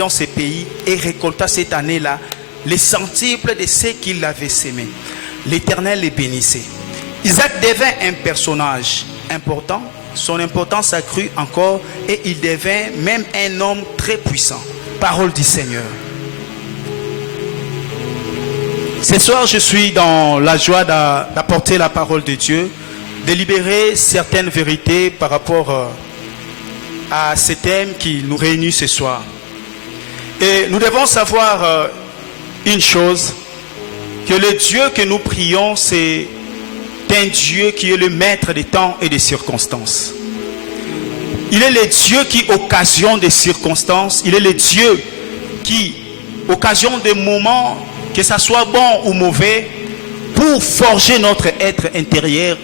dans ces pays et récolta cette année-là les centiples de ce qu'il avait sémé. L'Éternel les bénissait. Isaac devint un personnage important. Son importance accrut encore et il devint même un homme très puissant. Parole du Seigneur. Ce soir, je suis dans la joie d'apporter la parole de Dieu, de libérer certaines vérités par rapport à ce thème qui nous réunit ce soir. Et nous devons savoir une chose, que le Dieu que nous prions, c'est un Dieu qui est le maître des temps et des circonstances. Il est le Dieu qui occasionne des circonstances. Il est le Dieu qui occasionne des moments, que ça soit bon ou mauvais, pour forger notre être intérieur,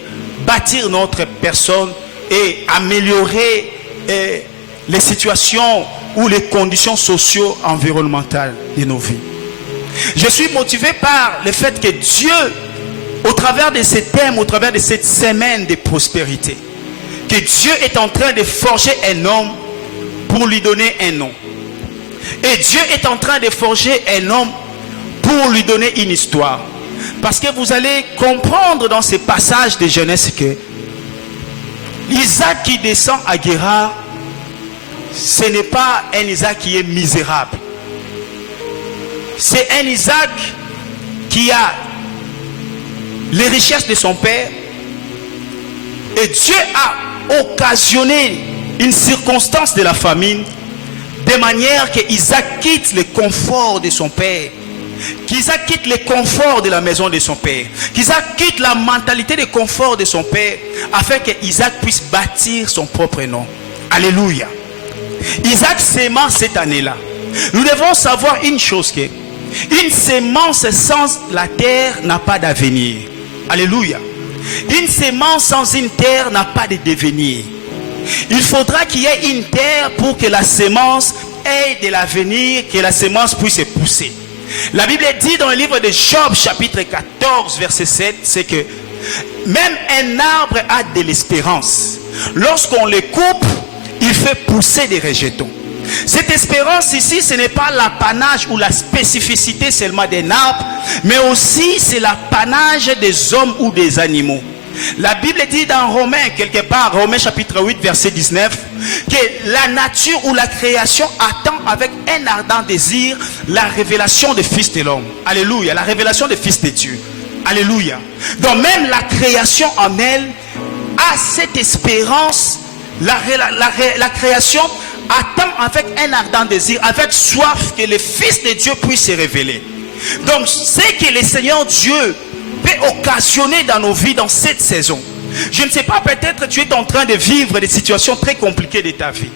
bâtir notre personne et améliorer les situations ou les conditions socio-environnementales de nos vies. Je suis motivé par le fait que Dieu, au travers de ce thème, au travers de cette semaine de prospérité, que Dieu est en train de forger un homme pour lui donner un nom. Et Dieu est en train de forger un homme pour lui donner une histoire. Parce que vous allez comprendre dans ces passages de Genèse que Isaac qui descend à Guérard, ce n'est pas un Isaac qui est misérable. C'est un Isaac qui a les richesses de son père. Et Dieu a occasionné une circonstance de la famine de manière que Isaac quitte le confort de son père, qu'Isaac quitte le confort de la maison de son père, qu'Isaac quitte la mentalité de confort de son père afin que Isaac puisse bâtir son propre nom. Alléluia. Isaac s'aimant cette année-là. Nous devons savoir une chose, que une sémence sans la terre n'a pas d'avenir. Alléluia. Une sémence sans une terre n'a pas de devenir. Il faudra qu'il y ait une terre pour que la sémence ait de l'avenir, que la sémence puisse pousser. La Bible dit dans le livre de Job, chapitre 14, verset 7, c'est que même un arbre a de l'espérance. Lorsqu'on le coupe, il fait pousser des rejetons. Cette espérance ici, ce n'est pas l'apanage ou la spécificité seulement d'un arbre, mais aussi c'est l'apanage des hommes ou des animaux. La Bible dit dans Romains, quelque part, Romains chapitre 8, verset 19, que la nature ou la création attend avec un ardent désir la révélation des fils de l'homme. Alléluia, la révélation des fils de Dieu. Alléluia. Donc même la création en elle a cette espérance, la création attend avec un ardent désir, avec soif que le Fils de Dieu puisse se révéler. Donc c'est que le Seigneur Dieu peut occasionner dans nos vies dans cette saison. Je ne sais pas, peut-être tu es en train de vivre des situations très compliquées de ta vie.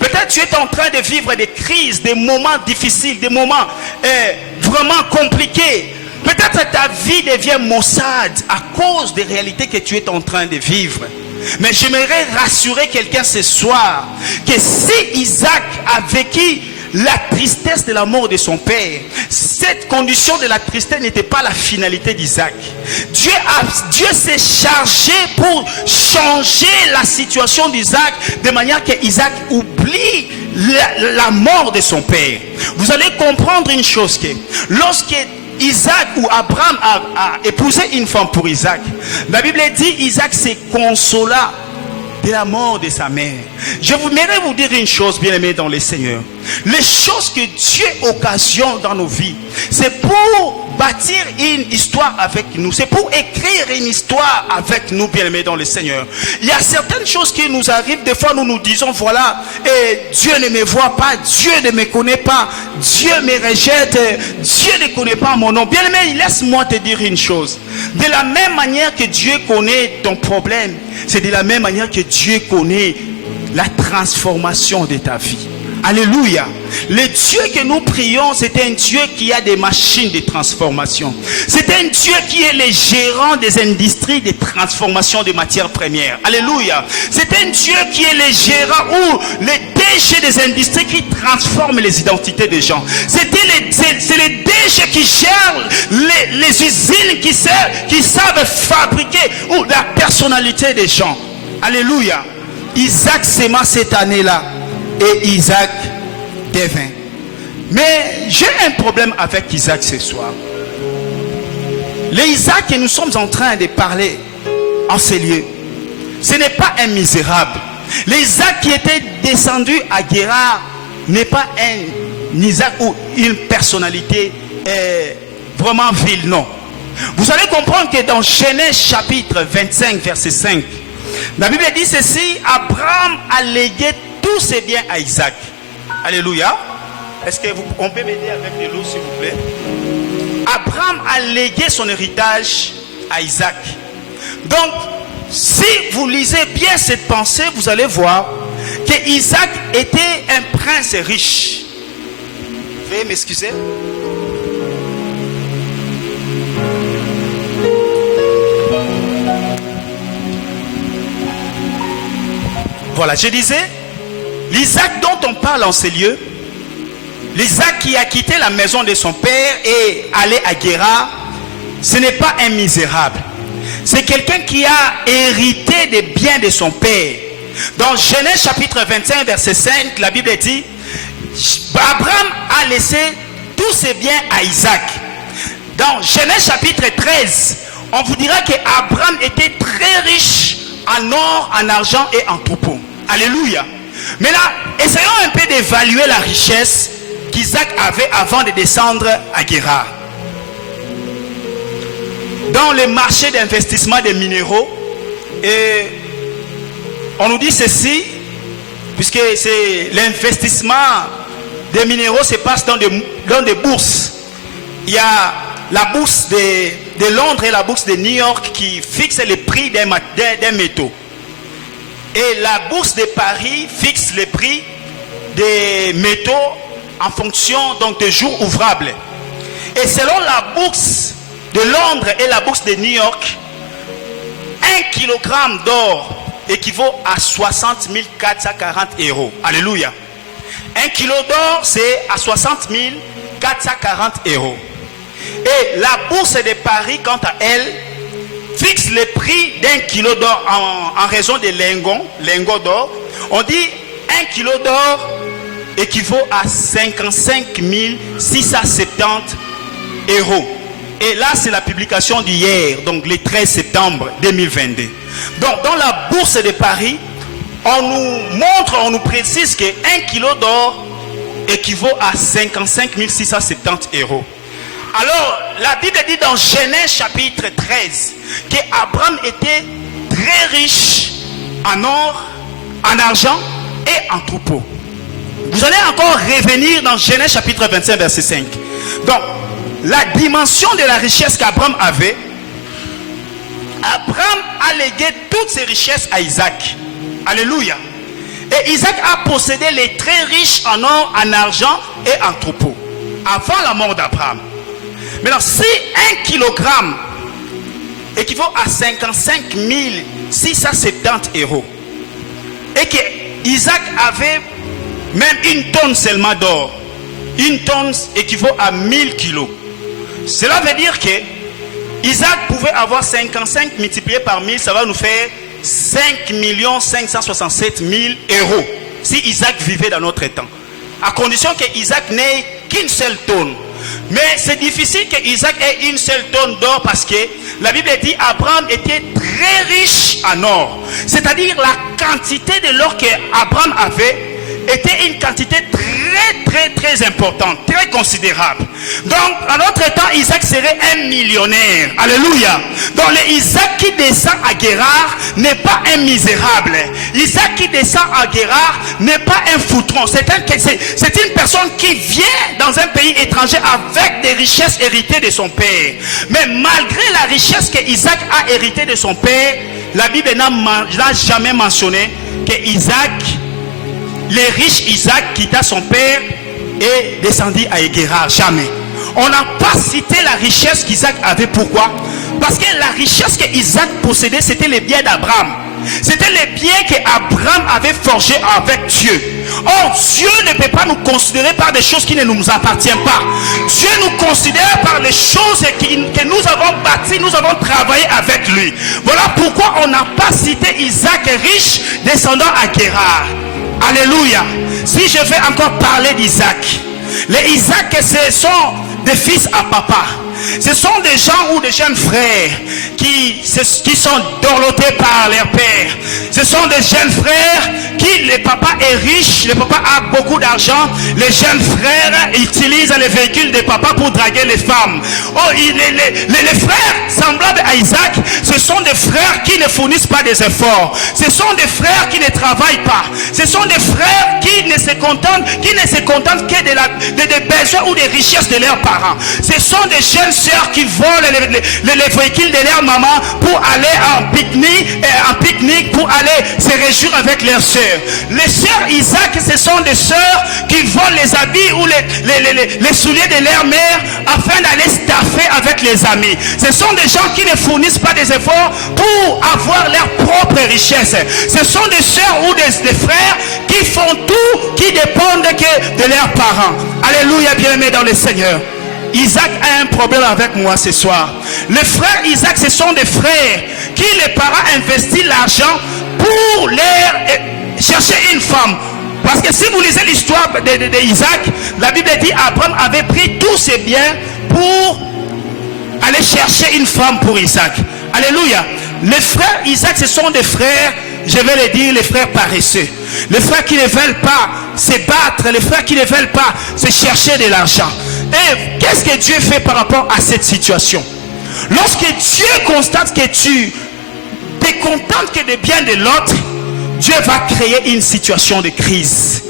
Peut-être tu es en train de vivre des crises, des moments difficiles, des moments vraiment compliqués. Peut-être ta vie devient maussade à cause des réalités que tu es en train de vivre. Mais j'aimerais rassurer quelqu'un ce soir que si Isaac a vécu la tristesse de la mort de son père, cette condition de la tristesse n'était pas la finalité d'Isaac. Dieu s'est chargé pour changer la situation d'Isaac de manière que Isaac oublie la mort de son père. Vous allez comprendre une chose, que lorsque Isaac ou Abraham a épousé une femme pour Isaac, la Bible dit Isaac se consola de la mort de sa mère. Je voudrais vous dire une chose, bien-aimés dans le Seigneur. Les choses que Dieu occasionne dans nos vies, c'est pour bâtir une histoire avec nous. C'est pour écrire une histoire avec nous, bien-aimés dans le Seigneur. Il y a certaines choses qui nous arrivent. Des fois, nous nous disons, voilà, Dieu ne me voit pas, Dieu ne me connaît pas, Dieu me rejette, Dieu ne connaît pas mon nom. Bien-aimé, laisse-moi te dire une chose. De la même manière que Dieu connaît ton problème, c'est de la même manière que Dieu connaît la transformation de ta vie. Alléluia. Le Dieu que nous prions, c'est un Dieu qui a des machines de transformation. C'est un Dieu qui est le gérant des industries de transformation des matières premières. Alléluia. C'est un Dieu qui est le gérant ou les DG des industries qui transforment les identités des gens. C'est les DG qui gèrent les usines qui savent fabriquer ou la personnalité des gens. Alléluia. Isaac s'aima cette année-là et Isaac devint. Mais j'ai un problème avec Isaac ce soir. L'Isaac que nous sommes en train de parler en ces lieux, ce n'est pas un misérable. L'Isaac qui était descendu à Guérard n'est pas un Isaac ou une personnalité vraiment vile, non. Vous allez comprendre que dans Genèse chapitre 25 verset 5, la Bible dit ceci: Abraham a légué tous ses biens à Isaac. Alléluia. Est-ce qu'on peut m'aider avec de l'eau s'il vous plaît? Abraham a légué son héritage à Isaac. Donc, si vous lisez bien cette pensée, vous allez voir que Isaac était un prince riche. Veuillez m'excuser. Voilà, je disais, l'Isaac dont on parle en ces lieux, l'Isaac qui a quitté la maison de son père et allé à Guérard, ce n'est pas un misérable. C'est quelqu'un qui a hérité des biens de son père. Dans Genèse chapitre 25 verset 5, la Bible dit: Abraham a laissé tous ses biens à Isaac. Dans Genèse chapitre 13, on vous dira qu'Abraham était très riche en or, en argent et en troupeaux. Alléluia. Mais là, essayons un peu d'évaluer la richesse qu'Isaac avait avant de descendre à Guérard. Dans le marché d'investissement des minéraux, et on nous dit ceci, puisque c'est l'investissement des minéraux se passe dans des bourses. Il y a la bourse de Londres et la bourse de New York qui fixent les prix des métaux. Et la bourse de Paris fixe les prix des métaux en fonction donc de jours ouvrables. Et selon la bourse de Londres et la bourse de New York, 1 kilogramme d'or équivaut à 60 440 euros. Alléluia. 1 kilo d'or, c'est à 60 440 euros. Et la bourse de Paris, quant à elle, fixe le prix d'un kilo d'or en raison des lingots d'or. On dit 1 kilo d'or équivaut à 55 670 euros. Et là, c'est la publication d'hier, donc le 13 septembre 2022. Donc, dans la bourse de Paris, on nous montre, on nous précise que 1 kilo d'or équivaut à 55 670 euros. Alors, la Bible dit dans Genèse chapitre 13 qu'Abraham était très riche en or, en argent et en troupeaux. Vous allez encore revenir dans Genèse chapitre 25 verset 5. Donc, la dimension de la richesse qu'Abraham avait, Abraham a légué toutes ses richesses à Isaac. Alléluia. Et Isaac a possédé les très riches en or, en argent et en troupeaux avant la mort d'Abraham. Maintenant, si 1 kilogramme équivaut à 55 670 euros et que Isaac avait même une tonne seulement d'or, une tonne équivaut à 1000 kilos. Cela veut dire que Isaac pouvait avoir 55 multiplié par 1000, ça va nous faire 5 567 000 euros si Isaac vivait dans notre temps. À condition que Isaac n'ait qu'une seule tonne. Mais c'est difficile que Isaac ait une seule tonne d'or parce que la Bible dit Abraham était très riche en or. C'est-à-dire la quantité de l'or qu'Abraham avait était une quantité très importante, très considérable. Donc, en notre temps, Isaac serait un millionnaire. Alléluia. Donc, le Isaac qui descend à Guérard n'est pas un misérable. Isaac qui descend à Guérard n'est pas un foutron. C'est une personne qui vient dans un pays étranger avec des richesses héritées de son père. Mais malgré la richesse que Isaac a héritée de son père, la Bible n'a jamais mentionné que le riche Isaac quitta son père et descendit à Guérard. Jamais. On n'a pas cité la richesse qu'Isaac avait. Pourquoi? Parce que la richesse qu'Isaac possédait, c'était les biens d'Abraham. C'était les biens qu'Abraham avait forgés avec Dieu. Or, Dieu ne peut pas nous considérer par des choses qui ne nous appartiennent pas. Dieu nous considère par les choses que nous avons bâties, nous avons travaillé avec lui. Voilà pourquoi on n'a pas cité Isaac riche descendant à Guérard. Alléluia. Si je vais encore parler d'Isaac, Les Isaac, ce sont des fils à papa. Ce sont des gens ou des jeunes frères qui sont dorlotés par leur père. Ce sont des jeunes frères qui, le papa est riche, le papa a beaucoup d'argent. Les jeunes frères utilisent les véhicules des papas pour draguer les femmes. Oh, les frères semblables à Isaac, ce sont des frères qui ne fournissent pas des efforts. Ce sont des frères qui ne travaillent pas. Ce sont des frères qui ne se contentent que des besoins ou des richesses de leurs parents. Ce sont des jeunes sœurs qui volent les véhicules de leur maman pour aller en pique-nique, pour aller se réjouir avec leurs sœurs. Les sœurs Isaac, ce sont des sœurs qui volent les habits ou les souliers de leur mère afin d'aller staffer avec les amis. Ce sont des gens qui ne fournissent pas des efforts pour avoir leur propre richesse. Ce sont des sœurs ou des frères qui font tout, qui dépendent que de leurs parents. Alléluia, bien-aimés dans le Seigneur. Isaac a un problème avec moi ce soir. Les frères Isaac, ce sont des frères qui les parents investissent l'argent pour chercher une femme. Parce que si vous lisez l'histoire d'Isaac, la Bible dit Abraham avait pris tous ses biens pour aller chercher une femme pour Isaac. Alléluia. Les frères Isaac, ce sont des frères, je vais le dire, les frères paresseux. Les frères qui ne veulent pas se battre, les frères qui ne veulent pas se chercher de l'argent. Et qu'est-ce que Dieu fait par rapport à cette situation? Lorsque Dieu constate que tu te contentes que des biens de l'autre, Dieu va créer une situation de crise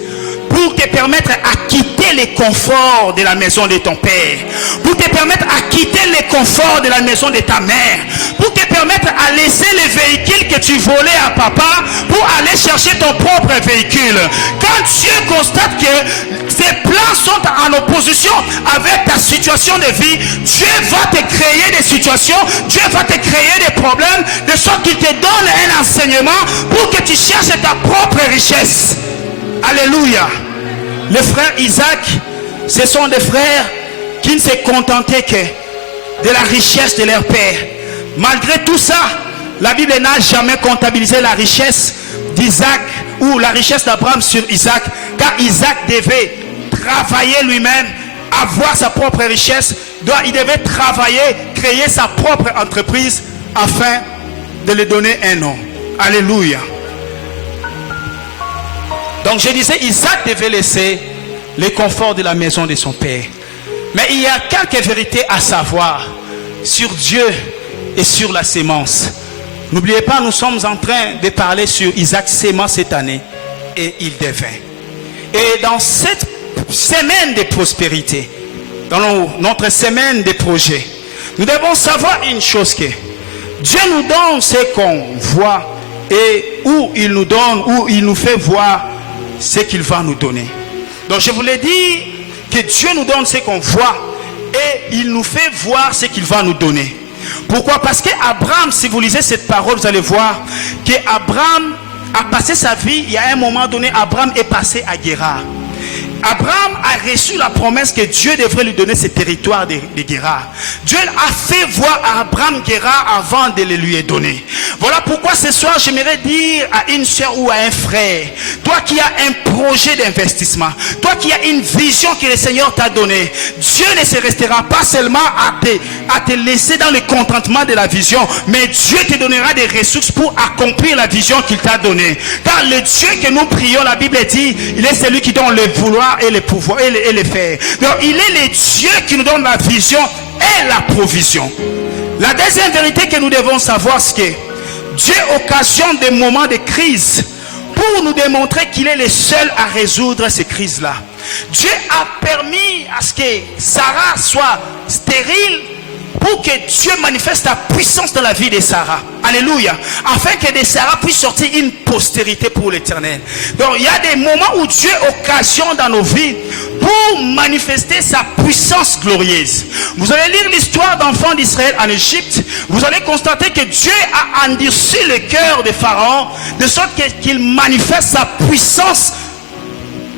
pour te permettre à quitter les conforts de la maison de ton père, pour te permettre à quitter les conforts de la maison de ta mère, pour te permettre à laisser les véhicules que tu volais à papa pour aller chercher ton propre véhicule. Quand Dieu constate que ces plans sont en opposition avec ta situation de vie, Dieu va te créer des situations, Dieu va te créer des problèmes, de sorte qu'il te donne un enseignement pour que tu cherches ta propre richesse. Alléluia. Les frères Isaac, ce sont des frères qui ne se contentaient que de la richesse de leur père. Malgré tout ça, la Bible n'a jamais comptabilisé la richesse d'Isaac ou la richesse d'Abraham sur Isaac, car Isaac devait travailler lui-même, avoir sa propre richesse. Il devait travailler, créer sa propre entreprise afin de lui donner un nom. Alléluia. Donc je disais, Isaac devait laisser les conforts de la maison de son père. Mais il y a quelques vérités à savoir sur Dieu et sur la sémence. N'oubliez pas, nous sommes en train de parler sur Isaac sémant cette année. Et il devint. Et dans cette semaine de prospérité, dans notre semaine de projets, nous devons savoir une chose, que Dieu nous donne ce qu'on voit, et où il nous donne, où il nous fait voir ce qu'il va nous donner. Donc je vous l'ai dit, que Dieu nous donne ce qu'on voit et il nous fait voir ce qu'il va nous donner. Pourquoi? Parce qu'Abraham, si vous lisez cette parole, vous allez voir qu'Abraham a passé sa vie. Il y a un moment donné, Abraham est passé à Guérar. Abraham a reçu la promesse que Dieu devrait lui donner ce territoire de Guérar. Dieu a fait voir à Abraham Guérar avant de le lui donner. Voilà pourquoi ce soir j'aimerais dire à une soeur ou à un frère, toi qui as un projet d'investissement, toi qui as une vision que le Seigneur t'a donnée, Dieu ne se restera pas seulement à te laisser dans le contentement de la vision, mais Dieu te donnera des ressources pour accomplir la vision qu'il t'a donnée. Car le Dieu que nous prions, la Bible dit, il est celui qui donne le vouloir et le pouvoir et le faire. Donc il est le Dieu qui nous donne la vision et la provision. La deuxième vérité que nous devons savoir, c'est que Dieu occasionne des moments de crise pour nous démontrer qu'il est le seul à résoudre ces crises-là. Dieu a permis à ce que Sarah soit stérile pour que Dieu manifeste la puissance dans la vie de Sarah. Alléluia. Afin que de Sarah puisse sortir une postérité pour l'éternel. Donc il y a des moments où Dieu occasionne dans nos vies pour manifester sa puissance glorieuse. Vous allez lire l'histoire d'enfants d'Israël en Égypte. Vous allez constater que Dieu a endurci le cœur de Pharaon de sorte qu'il manifeste sa puissance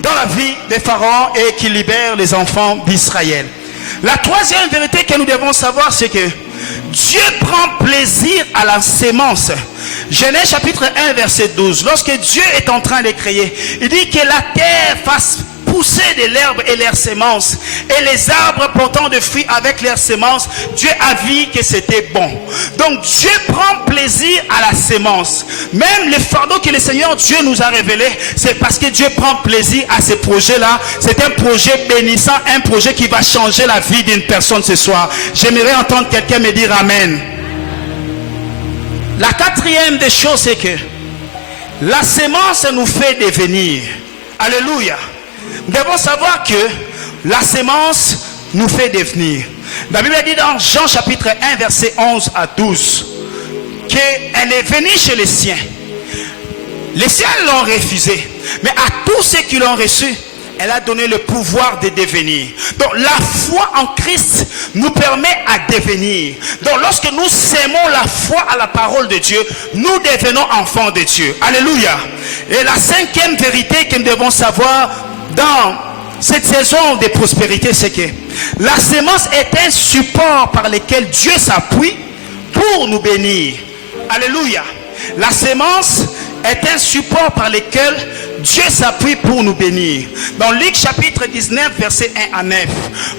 dans la vie de Pharaon et qu'il libère les enfants d'Israël. La troisième vérité que nous devons savoir, c'est que Dieu prend plaisir à la sémence. Genèse chapitre 1 verset 12. Lorsque Dieu est en train de créer, il dit que la terre fasse pousser de l'herbe et leurs semences, et les arbres portant de fruits avec leurs semences, Dieu a vu que c'était bon. Donc Dieu prend plaisir à la sémence. Même les fardeaux que le Seigneur Dieu nous a révélés, c'est parce que Dieu prend plaisir à ces projets-là. C'est un projet bénissant, un projet qui va changer la vie d'une personne ce soir. J'aimerais entendre quelqu'un me dire Amen. La quatrième des choses, c'est que la sémence nous fait devenir. Alléluia. Nous devons savoir que la sémence nous fait devenir. La Bible dit dans Jean chapitre 1 verset 11 à 12 qu'elle est venue chez les siens. Les siens l'ont refusé, mais à tous ceux qui l'ont reçu, elle a donné le pouvoir de devenir. Donc la foi en Christ nous permet à devenir. Donc lorsque nous sémons la foi à la parole de Dieu, nous devenons enfants de Dieu. Alléluia. Et la cinquième vérité que nous devons savoir dans cette saison de prospérité, c'est que la sémence est un support par lequel Dieu s'appuie pour nous bénir. Alléluia. La sémence est un support par lequel Dieu s'appuie pour nous bénir. Dans Luc chapitre 19 verset 1 à 9,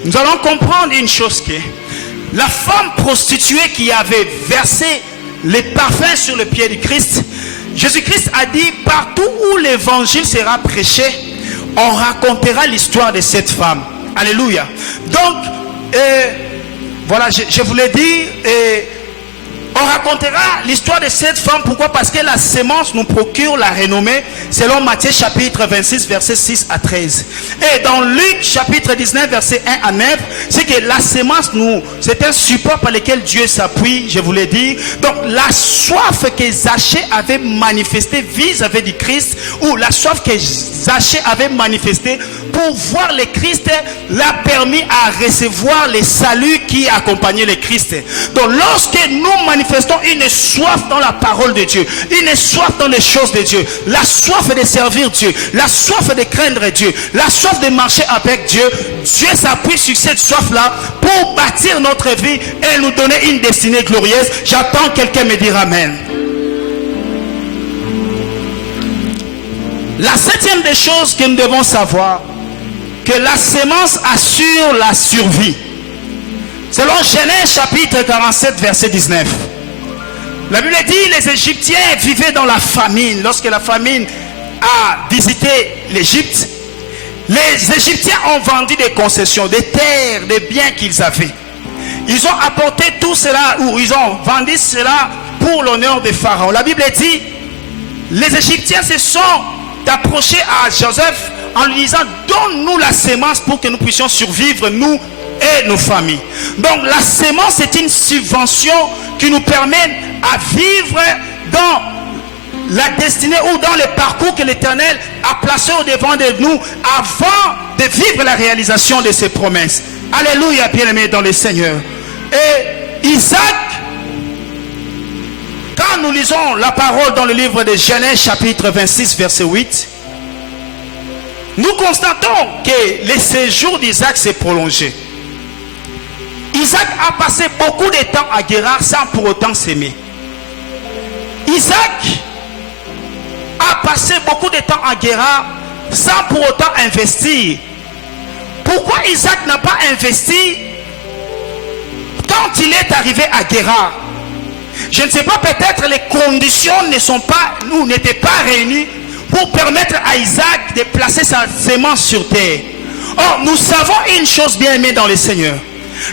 nous allons comprendre une chose, que la femme prostituée qui avait versé les parfums sur le pied du Christ, Jésus-Christ a dit: partout où l'évangile sera prêché, on racontera l'histoire de cette femme. Alléluia. Donc voilà, je vous l'ai dit, on racontera l'histoire de cette femme. Pourquoi? Parce que la sémence nous procure la renommée, selon Matthieu chapitre 26 verset 6 à 13. Et dans Luc chapitre 19 verset 1 à 9, c'est que la sémence c'est un support par lequel Dieu s'appuie, je vous l'ai dit. Donc la soif que Zachée avait manifestée vis-à-vis du Christ, ou la soif que Zachée avait manifestée pour voir le Christ, l'a permis à recevoir les saluts qui accompagnaient le Christ. Donc lorsque nous manifestons une soif dans la parole de Dieu, une soif dans les choses de Dieu, la soif de servir Dieu, la soif de craindre Dieu, la soif de marcher avec Dieu, Dieu s'appuie sur cette soif-là pour bâtir notre vie et nous donner une destinée glorieuse. J'attends quelqu'un me dire Amen. La septième des choses que nous devons savoir, que la sémence assure la survie. Selon Genèse chapitre 47 verset 19, la Bible dit: les Égyptiens vivaient dans la famine. Lorsque la famine a visité l'Égypte, les Égyptiens ont vendu des concessions, des terres, des biens qu'ils avaient. Ils ont apporté tout cela, ou ils ont vendu cela pour l'honneur de Pharaon. La Bible dit: les Égyptiens se sont approchés à Joseph en lui disant: donne-nous la sémence pour que nous puissions survivre, nous et nos familles. Donc la sémence est une subvention qui nous permet à vivre dans la destinée ou dans le parcours que l'Éternel a placé au devant de nous avant de vivre la réalisation de ses promesses. Alléluia, bien-aimés dans le Seigneur. Et Isaac, quand nous lisons la parole dans le livre de Genèse chapitre 26 verset 8, nous constatons que le séjour d'Isaac s'est prolongé. Isaac a passé beaucoup de temps à Guérar sans pour autant s'aimer. Isaac a passé beaucoup de temps à Guérar sans pour autant investir. Pourquoi Isaac n'a pas investi quand il est arrivé à Guérar? Je ne sais pas, peut-être les conditions n'étaient pas réunies pour permettre à Isaac de placer sa sémence sur terre. Or, nous savons une chose, bien aimée dans le Seigneur.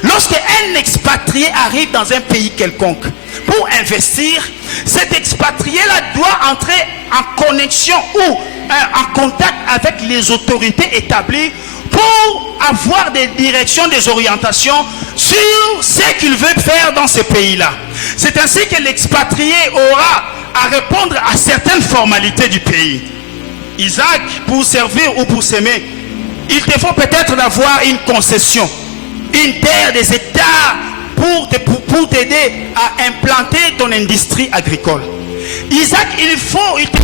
Lorsque un expatrié arrive dans un pays quelconque pour investir, cet expatrié-là doit entrer en connexion ou en contact avec les autorités établies pour avoir des directions, des orientations sur ce qu'il veut faire dans ce pays-là. C'est ainsi que l'expatrié aura à répondre à certaines formalités du pays. Isaac, pour servir ou pour s'aimer, il te faut peut-être d'avoir une concession, une terre, des hectares pour t'aider à implanter ton industrie agricole. Isaac, il faut exploiter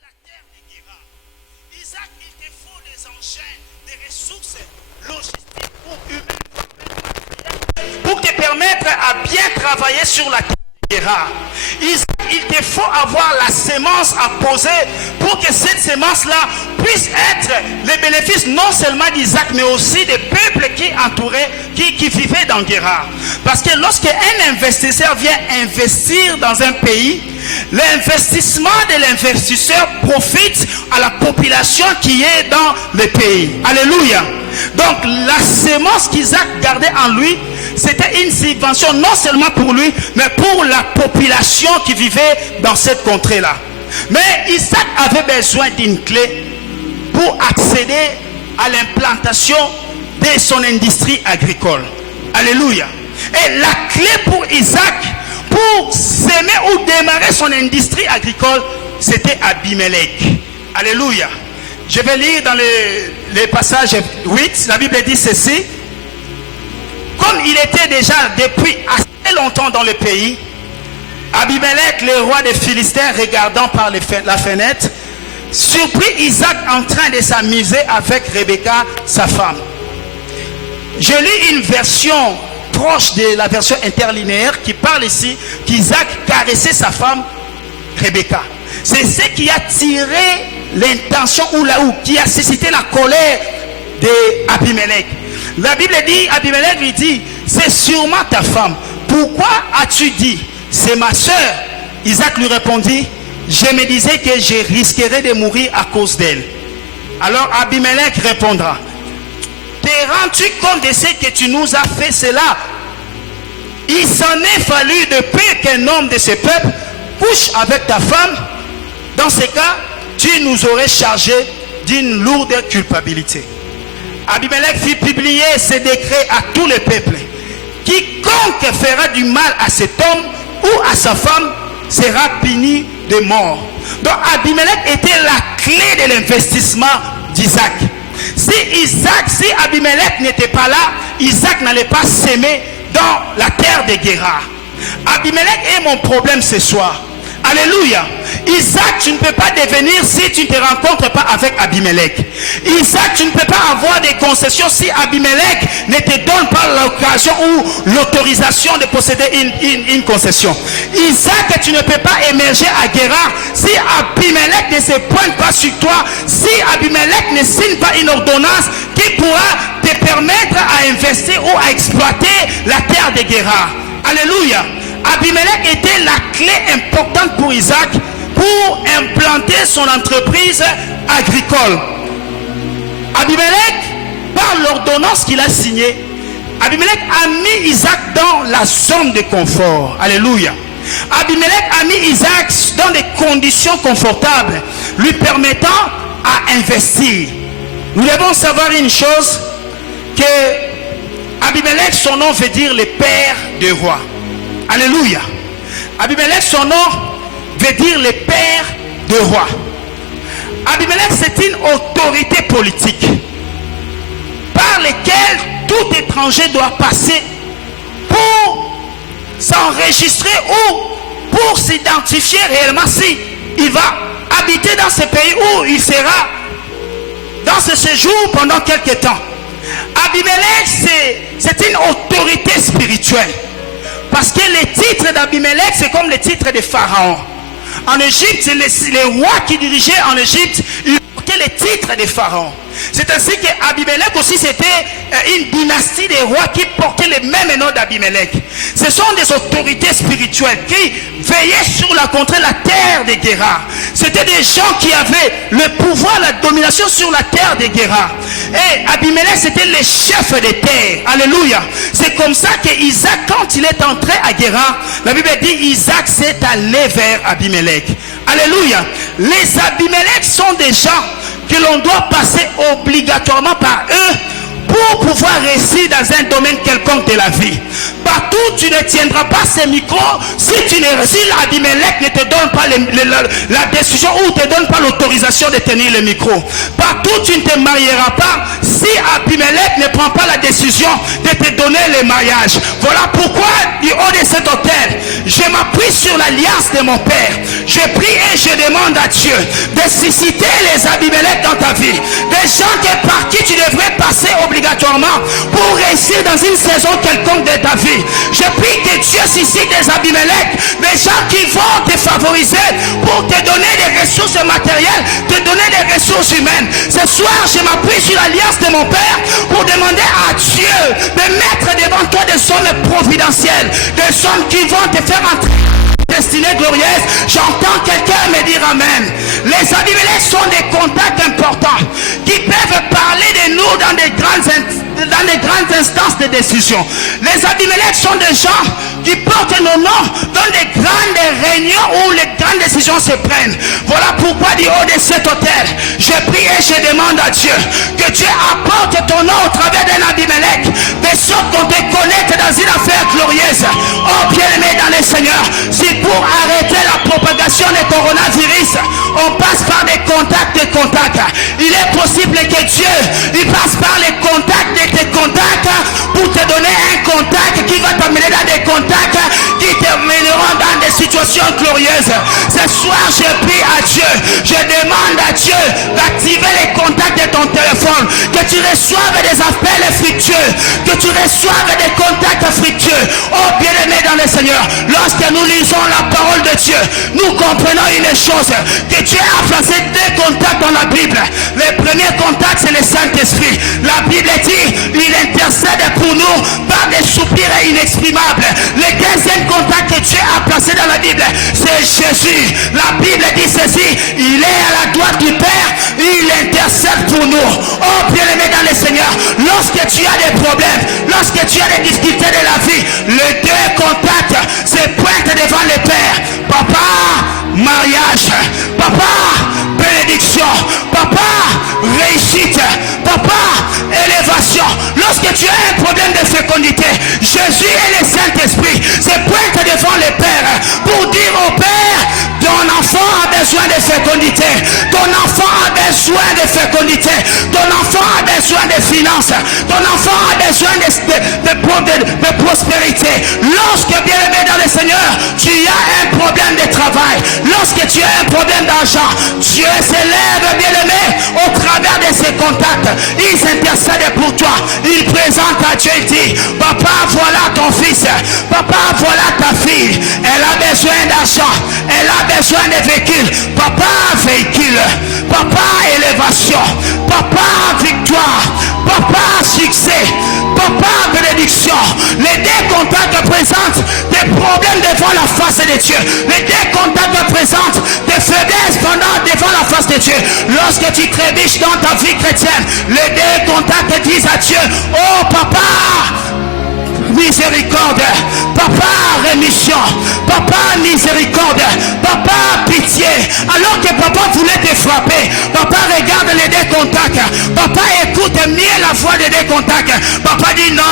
la terre de Guérar. Isaac, il te faut des enchaînes, des ressources logistiques ou humaines pour te permettre à bien travailler sur la terre de Guérar. Isaac, il te faut avoir la sémence à poser pour que cette sémence-là puisse être les bénéfices non seulement d'Isaac, mais aussi des peuples qui entouraient, qui vivaient dans Guérard. Parce que lorsque un investisseur vient investir dans un pays, l'investissement de l'investisseur profite à la population qui est dans le pays. Alléluia. Donc la sémence qu'Isaac gardait en lui, c'était une subvention non seulement pour lui, mais pour la population qui vivait dans cette contrée-là. Mais Isaac avait besoin d'une clé pour accéder à l'implantation de son industrie agricole. Alléluia. Et la clé pour Isaac, pour s'aimer ou démarrer son industrie agricole, c'était Abimelech. Alléluia. Je vais lire dans les passages 8, la Bible dit ceci. Comme il était déjà depuis assez longtemps dans le pays, Abimelech, le roi des Philistins, regardant par la fenêtre, surprit Isaac en train de s'amuser avec Rebecca, sa femme. Je lis une version proche de la version interlinéaire qui parle ici qu'Isaac caressait sa femme Rebecca. C'est ce qui a tiré l'intention qui a suscité la colère d'Abimelech. La Bible dit, Abimelech lui dit, c'est sûrement ta femme. Pourquoi as-tu dit, c'est ma soeur? Isaac lui répondit, je me disais que je risquerais de mourir à cause d'elle. Alors Abimelech répondra, te rends-tu compte de ce que tu nous as fait cela? Il s'en est fallu de peu qu'un homme de ce peuple couche avec ta femme. Dans ce cas, tu nous aurais chargé d'une lourde culpabilité. Abimelech fit publier ce décret à tout le peuple. Quiconque fera du mal à cet homme ou à sa femme sera puni de mort. Donc Abimelech était la clé de l'investissement d'Isaac. Si Abimelech n'était pas là, Isaac n'allait pas s'aimer dans la terre de Guérard. Abimelech est mon problème ce soir. Alléluia. Isaac, tu ne peux pas devenir si tu ne te rencontres pas avec Abimelech. Isaac, tu ne peux pas avoir des concessions si Abimelech ne te donne pas l'occasion ou l'autorisation de posséder une concession. Isaac, tu ne peux pas émerger à Guérard si Abimelech ne se pointe pas sur toi, si Abimelech ne signe pas une ordonnance qui pourra te permettre à investir ou à exploiter la terre de Guérard. Alléluia. Abimelech était la clé importante pour Isaac pour implanter son entreprise agricole. Abimelech, par l'ordonnance qu'il a signée, Abimelech a mis Isaac dans la zone de confort. Alléluia. Abimelech a mis Isaac dans des conditions confortables, lui permettant à investir. Nous devons savoir une chose, que Abimelech, son nom veut dire le père des rois. Alléluia. Abimelech, son nom veut dire le père de roi. Abimelech, c'est une autorité politique par laquelle tout étranger doit passer pour s'enregistrer ou pour s'identifier réellement si il va habiter dans ce pays où il sera dans ce séjour pendant quelque temps. Abimelech, c'est une autorité spirituelle. Parce que les titres d'Abimelech, c'est comme les titres de Pharaon. En Égypte, les rois qui dirigeaient en Égypte, ils portaient les titres de Pharaon. C'est ainsi qu'Abimelech aussi, c'était une dynastie des rois qui portaient le même nom d'Abimelech. Ce sont des autorités spirituelles qui veillaient sur la contrée, la terre de Guérard. C'était des gens qui avaient le pouvoir, la domination sur la terre de Guérard. Et Abimelech, c'était le chef des terres. Alléluia. C'est comme ça que Isaac, quand il est entré à Guérard, la Bible dit Isaac s'est allé vers Abimelech. Alléluia. Les Abimelech sont des gens que l'on doit passer obligatoirement par eux pour pouvoir réussir dans un domaine quelconque de la vie. Partout, tu ne tiendras pas ces micros si Abimelech ne te donne pas la décision ou ne te donne pas l'autorisation de tenir le micro. Partout, tu ne te marieras pas si Abimelech ne prend pas la décision de te donner le mariage. Voilà pourquoi, du haut de cet hôtel, je m'appuie sur l'alliance de mon Père. Je prie et je demande à Dieu de susciter les Abimelech dans ta vie. Des gens par qui tu devrais passer obligatoirement pour réussir dans une saison quelconque de ta vie. Je prie que Dieu suscite des Abimelech, des gens qui vont te favoriser pour te donner des ressources matérielles, te donner des ressources humaines. Ce soir, je m'appuie sur l'alliance de mon Père pour demander à Dieu de mettre devant toi des hommes providentiels, des hommes qui vont te faire entrer destinée glorieuse. J'entends quelqu'un me dire amen. Les Abimelech sont des contacts importants qui peuvent parler de nous dans des grandes instances de décision. Les Abimelech sont des gens qui portent nos noms dans des grandes réunions où les grandes décisions se prennent. Voilà pourquoi du haut de cet hôtel, je prie et je demande à Dieu que Dieu apporte ton nom au travers d'un Abimelech, de sorte qu'on te connaisse dans une affaire glorieuse. Oh bien-aimé dans le Seigneur, si pour arrêter la propagation du coronavirus, on passe par des contacts, il est possible que Dieu il passe par les contacts de tes contacts pour te donner un contact qui va t'amener dans des contacts qui te mèneront dans des situations glorieuses. Ce soir, je prie à Dieu, je demande à Dieu d'activer les contacts de ton téléphone, que tu reçoives des appels fructueux, que tu reçoives des contacts fructueux. Oh bien-aimé dans le Seigneur, lorsque nous lisons la parole de Dieu, nous comprenons une chose, que Dieu a placé deux contacts dans la Bible. Le premier contact, c'est le Saint-Esprit. La Bible dit, il intercède pour nous par des soupirs inexprimables. Le deuxième contact que Dieu a placé dans la Bible, c'est Jésus. La Bible dit ceci, il est à la droite du Père, il intercède pour nous. Oh bien-aimé dans le Seigneur, lorsque tu as des problèmes, lorsque tu as des difficultés de la vie, les deux contacts se pointent devant le Père. Papa, mariage. Papa, bénédiction. Papa, réussite. Papa, élévation. Lorsque tu as un problème de fécondité, Jésus et le Saint-Esprit se pointent devant le Père pour dire au Père, ton enfant a besoin de fécondité, ton enfant a besoin de fécondité, ton enfant a besoin de finances, ton enfant a besoin de prospérité. Lorsque, bien aimé dans le Seigneur, tu as un problème de travail, lorsque tu as un problème d'argent, Dieu s'élève, bien aimé, au travers de ses contacts. Il s'intercède pour toi, il présente à Dieu, il dit, papa, voilà ton fils, papa, voilà ta fille, elle a besoin d'argent, elle a besoin de véhicule, papa, véhicule, papa, élévation, papa, victoire, papa, succès, papa, bénédiction. Les deux contacts présentent des problèmes devant la face de Dieu. Les deux contacts présentent des faiblesses devant la face de Dieu. Lorsque tu trébuches dans ta vie chrétienne, les deux contacts disent à Dieu, oh papa, miséricorde, papa, rémission, papa, miséricorde, papa, pitié. Alors que papa voulait te frapper, papa regarde les deux contacts, papa écoute mieux la voix des deux contacts. Papa dit non,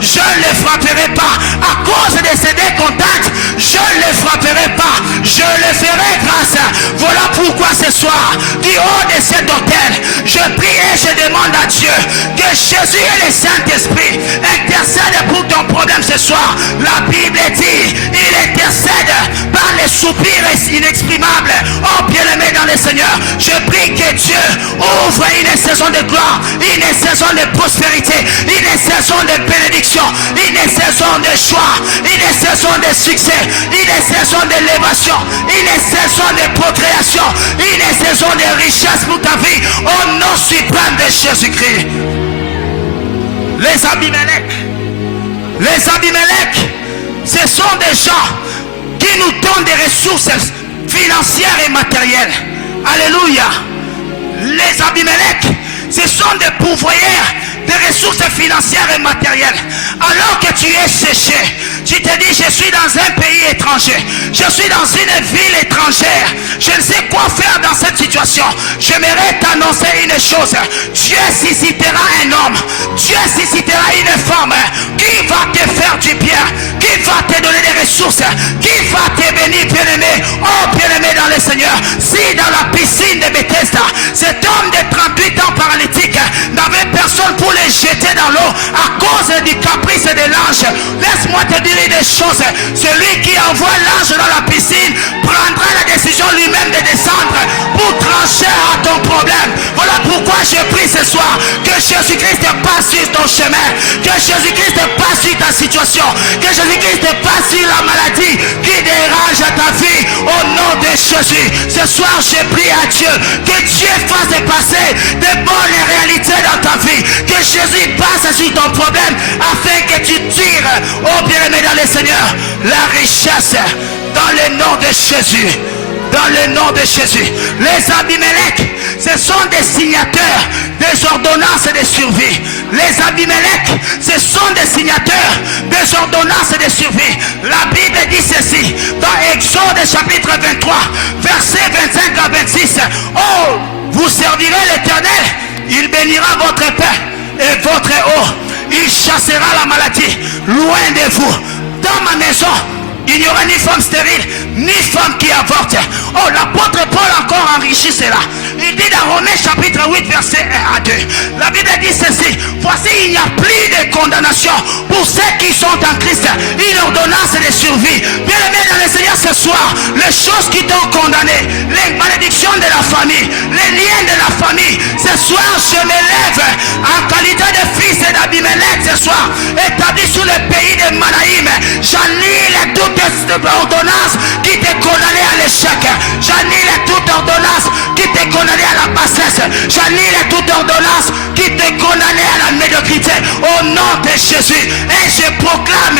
je ne les frapperai pas. À cause de ces deux contacts, je ne les frapperai pas, je les ferai grâce. Voilà pourquoi ce soir, du haut de cet hôtel, je prie et je demande à Dieu que Jésus et le Saint-Esprit intercèdent pour ton problème ce soir. La Bible dit, il intercède par les soupirs inexprimables. Oh bien-aimé dans le Seigneur, je prie que Dieu ouvre une saison de gloire, une saison de prospérité, une saison de bénédiction, une saison de choix, une saison de succès, une saison d'élévation, une saison de procréation, une saison de richesse pour ta vie, au nom suprême de Jésus-Christ. Les Abimelech, ce sont des gens qui nous donnent des ressources financières et matérielles. Alléluia. Les Abimelech, ce sont des pourvoyeurs de ressources financières et matérielles. Alors que tu es séché, tu te dis, je suis dans un pays étranger, je suis dans une ville étrangère, je ne sais quoi faire dans cette situation. J'aimerais t'annoncer une chose, Dieu suscitera un homme, Dieu suscitera une femme qui va te faire du bien, qui va te donner des ressources, qui va te bénir, bien-aimé. Oh bien-aimé dans le Seigneur, si dans la piscine de Bethesda, cet homme de 38 ans paralytique n'avait personne pour les jeter dans l'eau à cause du caprice de l'ange, laisse-moi te dire une chose, celui qui envoie l'ange dans la piscine prendra la décision lui-même de descendre pour trancher à ton problème. Voilà pourquoi je prie ce soir que Jésus-Christ passe sur ton chemin, que Jésus-Christ passe sur ta situation. situation. Que Jésus-Christ te passe sur la maladie qui dérange ta vie au nom de Jésus. Ce soir, je prie à Dieu que Dieu fasse passer de bonnes réalités dans ta vie. Que Jésus passe sur ton problème afin que tu tires, oh bien-aimé dans le Seigneur, la richesse dans le nom de Jésus. Dans le nom de Jésus. Les Abimelech, ce sont des signateurs des ordonnances de survie. Les Abimelech, ce sont des signateurs des ordonnances de survie. La Bible dit ceci dans Exode chapitre 23, versets 25 à 26. Oh, vous servirez l'Éternel, il bénira votre pain et votre eau. Il chassera la maladie loin de vous. Dans ma maison, il n'y aura ni femme stérile, ni femme qui avorte. Oh, l'apôtre Paul encore enrichit cela. Il dit dans Romains chapitre 8, verset 1 à 2. La Bible dit ceci. Voici, il n'y a plus de condamnation pour ceux qui sont en Christ. Une ordonnance de survie. Bien aimé dans le Seigneur ce soir, les choses qui t'ont condamné, les malédictions de la famille, les liens de la famille. Ce soir, je me lève en qualité de fils d'Abimelech ce soir, établi sous le pays de Manaïm. J'annule toute ordonnance qui t'est condamnée à l'échec. J'annule toute ordonnance qui t'est condamnée à la bassesse. J'annule toute ordonnance qui t'est condamnée à la médiocrité. Au nom de Jésus. Et je proclame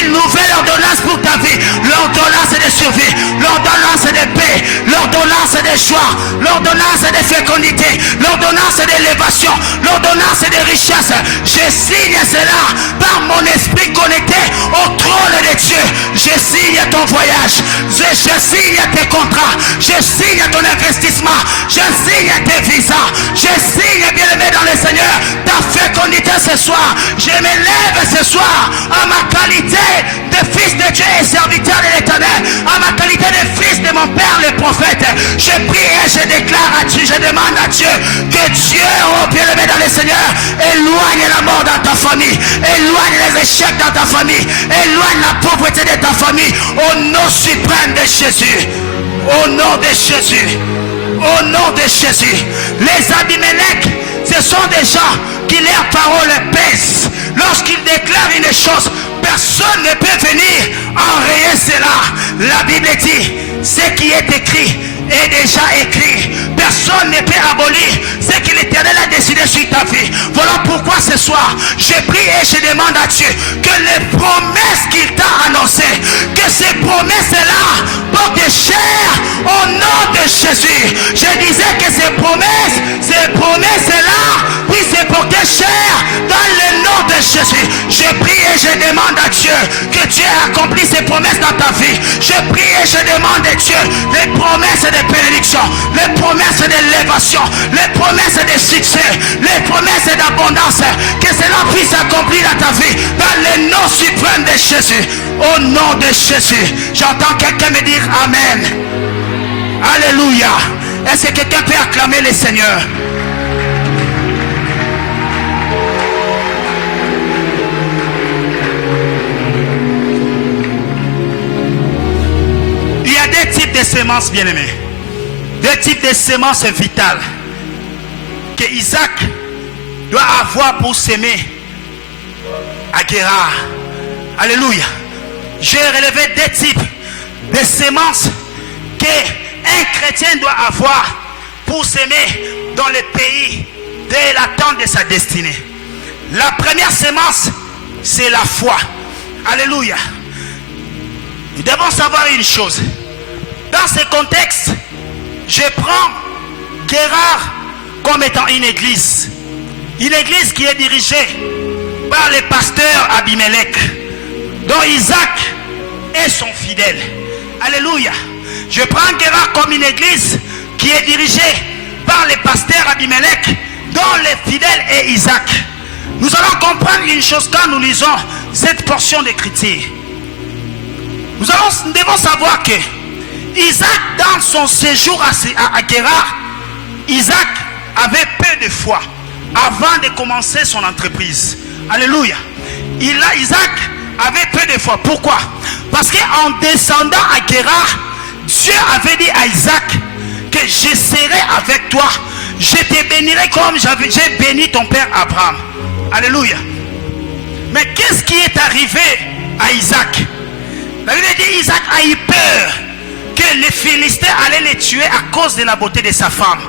une nouvelle ordonnance pour ta vie. L'ordonnance de survie, l'ordonnance de paix, l'ordonnance de joie, l'ordonnance de fécondité, l'ordonnance d'élévation, l'ordonnance de richesse. Je signe cela par mon esprit connecté au trône de Dieu. Je signe ton voyage, je signe tes contrats, je signe ton investissement, je signe tes visas, je signe, bien aimé dans le Seigneur, ta fécondité ce soir. Je me lève ce soir à ma qualité de fils de Dieu et serviteur de l'Éternel, à ma qualité de fils de mon Père le prophète. Je prie et je déclare à Dieu, je demande à Dieu que Dieu, oh bien aimé dans le Seigneur, éloigne la mort dans ta famille, éloigne les échecs dans ta famille, éloigne la pauvreté de ta famille, au nom suprême de Jésus. Au nom de Jésus. Au nom de Jésus. Les Abimelech, ce sont des gens qui leurs paroles pèsent. Lorsqu'ils déclarent une chose, personne ne peut venir enrayer cela. La Bible dit, ce qui est écrit est déjà écrit. Personne ne peut abolir ce que l'Éternel a décidé sur ta vie. Voilà pourquoi ce soir, je prie et je demande à Dieu que les promesses qu'il t'a annoncées, que ces promesses-là portent chair au nom de Jésus. Je disais que ces promesses-là puissent porter chair dans le nom de Jésus. Je prie et je demande à Dieu que Dieu accomplisse ses promesses dans ta vie. Je prie et je demande à Dieu les promesses de bénédiction, les promesses d'élévation, les promesses de succès, les promesses d'abondance, que cela puisse s'accomplir dans ta vie, dans le nom suprême de Jésus. Au nom de Jésus. J'entends quelqu'un me dire Amen. Alléluia. Est-ce que quelqu'un peut acclamer le Seigneur? Il y a deux types de semences, bien-aimés. Deux types de semences vitales que Isaac doit avoir pour s'aimer à Guérard. Alléluia. J'ai relevé deux types de semences qu'un chrétien doit avoir pour s'aimer dans le pays de l'attente de sa destinée. La première semence, c'est la foi. Alléluia. Nous devons savoir une chose. Dans ce contexte, je prends Guérard comme étant une église. Une église qui est dirigée par le pasteur Abimelech, dont Isaac est son fidèle. Alléluia. Je prends Guérard comme une église qui est dirigée par le pasteur Abimelech, dont le fidèle est Isaac. Nous allons comprendre une chose quand nous lisons cette portion d'écriture. Nous devons savoir que Isaac, dans son séjour à Guérard, Isaac avait peu de foi avant de commencer son entreprise. Alléluia. Isaac avait peu de foi. Pourquoi? Parce qu'en descendant à Guérard, Dieu avait dit à Isaac que je serai avec toi. Je te bénirai comme j'ai béni ton père Abraham. Alléluia. Mais qu'est-ce qui est arrivé à Isaac? La Bible dit Isaac a eu peur que les Philistins allaient les tuer à cause de la beauté de sa femme.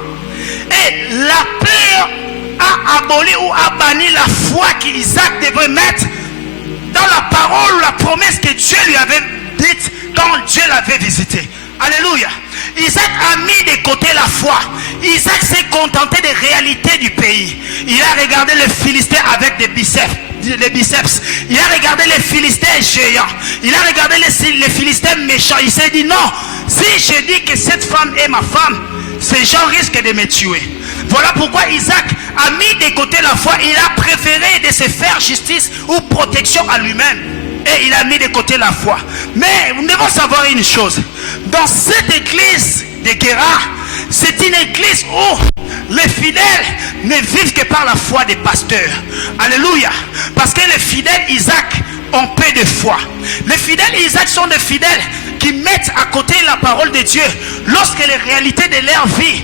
Et la peur a aboli ou a banni la foi qu'Isaac devait mettre dans la parole ou la promesse que Dieu lui avait dite quand Dieu l'avait visité. Alléluia. Isaac a mis de côté la foi. Isaac s'est contenté des réalités du pays. Il a regardé les Philistins avec des biceps. Il a regardé les Philistins géants. Il a regardé les Philistins méchants. Il s'est dit non, si je dis que cette femme est ma femme, ces gens risquent de me tuer. Voilà pourquoi Isaac a mis de côté la foi. Il a préféré de se faire justice ou protection à lui-même. Et il a mis de côté la foi. Mais nous devons savoir une chose. Dans cette église de Guérard, c'est une église où les fidèles ne vivent que par la foi des pasteurs. Alléluia. Parce que les fidèles Isaac ont peu de foi. Les fidèles Isaac sont des fidèles qui mettent à côté la parole de Dieu lorsque les réalités de leur vie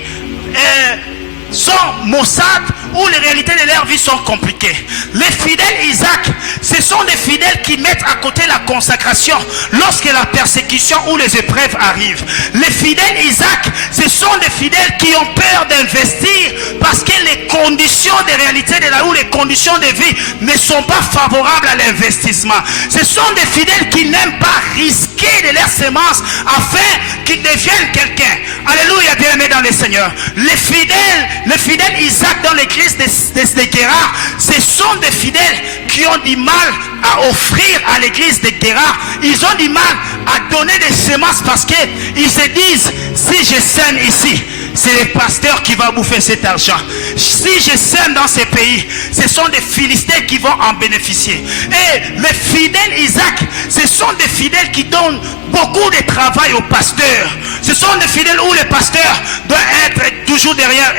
sont maussades ou les réalités de leur vie sont compliquées. Les fidèles Isaac, ce sont des fidèles qui mettent à côté la consacration lorsque la persécution ou les épreuves arrivent. Les fidèles Isaac, ce sont des fidèles qui ont peur d'investir parce que les conditions de réalité de là où les conditions de vie ne sont pas favorables à l'investissement. Ce sont des fidèles qui n'aiment pas risquer de leur semence afin qu'ils deviennent quelqu'un. Alléluia, bien-aimés dans le Seigneur. Les fidèles Isaac dans l'église de Guérard, ce sont des fidèles qui ont du mal à offrir à l'église de Guérard. Ils ont du mal à donner des semences parce qu'ils se disent, si je sème ici, c'est le pasteur qui va bouffer cet argent. Si je sème dans ces pays, ce sont des Philistins qui vont en bénéficier. Et les fidèles Isaac, ce sont des fidèles qui donnent beaucoup de travail aux pasteurs. Ce sont des fidèles où le pasteur doit être toujours derrière.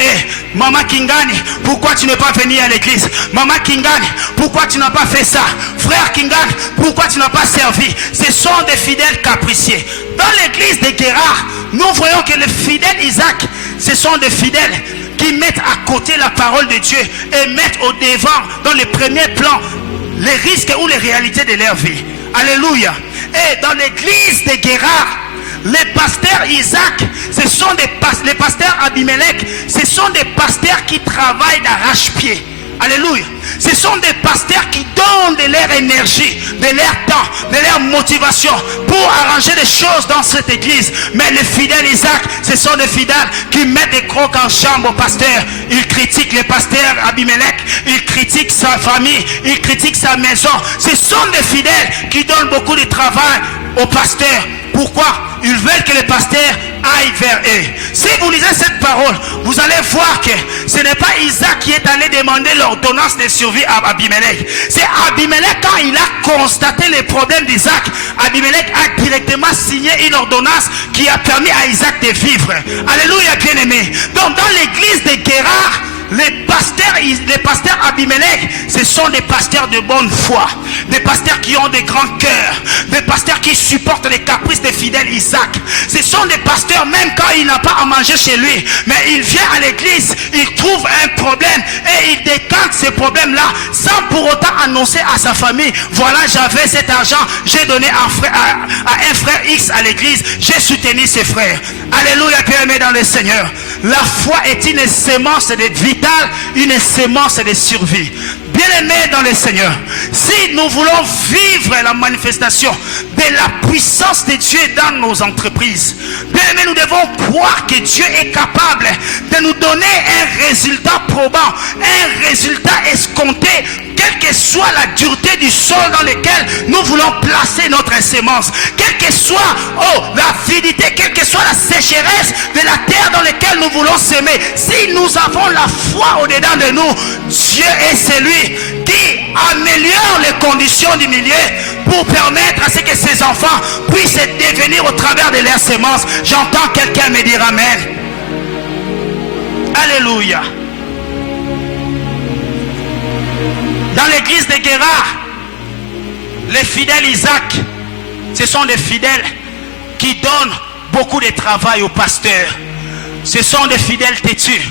Maman Kingani, pourquoi tu n'es pas venu à l'église? Maman Kingani, pourquoi tu n'as pas fait ça? Frère Kingani, pourquoi tu n'as pas servi? Ce sont des fidèles capricieux. Dans l'église de Guérard, nous voyons que les fidèles Isaac, ce sont des fidèles qui mettent à côté la parole de Dieu et mettent au devant, dans le premier plan, les risques ou les réalités de leur vie. Alléluia. Et dans l'église de Guérard, les pasteurs Isaac, ce sont les pasteurs Abimelech, ce sont des pasteurs qui travaillent d'arrache-pied. Alléluia. Ce sont des pasteurs qui donnent de leur énergie, de leur temps, de leur motivation pour arranger des choses dans cette église. Mais les fidèles Isaac, ce sont des fidèles qui mettent des crocs en chambre au pasteur. Ils critiquent les pasteurs Abimelech, ils critiquent sa famille, ils critiquent sa maison. Ce sont des fidèles qui donnent beaucoup de travail au pasteur. Pourquoi? Ils veulent que les pasteurs aillent vers eux. Si vous lisez cette parole, vous allez voir que ce n'est pas Isaac qui est allé demander l'ordonnance de survie à Abimelech. C'est Abimelech, quand il a constaté les problèmes d'Isaac, Abimelech a directement signé une ordonnance qui a permis à Isaac de vivre. Alléluia, bien-aimé. Donc dans l'église de Guérard, les pasteurs Abimelech, ce sont des pasteurs de bonne foi, des pasteurs qui ont des grands cœurs, des pasteurs qui supportent les caprices des fidèles Isaac. Ce sont des pasteurs, même quand il n'a pas à manger chez lui, mais il vient à l'église, il trouve un problème et il décante ce problème-là sans pour autant annoncer à sa famille, voilà, j'avais cet argent, j'ai donné à un frère X à l'église, j'ai soutenu ses frères. Alléluia, bien-aimé dans le Seigneur. La foi est une sémence de vitale, une sémence de survie. Bien-aimés dans le Seigneur, si nous voulons vivre la manifestation de la puissance de Dieu dans nos entreprises, bien-aimés, nous devons croire que Dieu est capable de nous donner un résultat probant, un résultat escompté, quelle que soit la dureté du sol dans lequel nous voulons placer notre sémence, quelle que soit l'avidité, quelle que soit la sécheresse de la terre dans laquelle nous voulons s'aimer. Si nous avons la foi au-dedans de nous, Dieu est celui qui améliore les conditions du milieu pour permettre à ce que ses enfants puissent devenir au travers de leurs semences. J'entends quelqu'un me dire amen. Alléluia. Dans l'église de Guérard, les fidèles Isaac, ce sont des fidèles qui donnent beaucoup de travail aux pasteurs. Ce sont des fidèles têtus,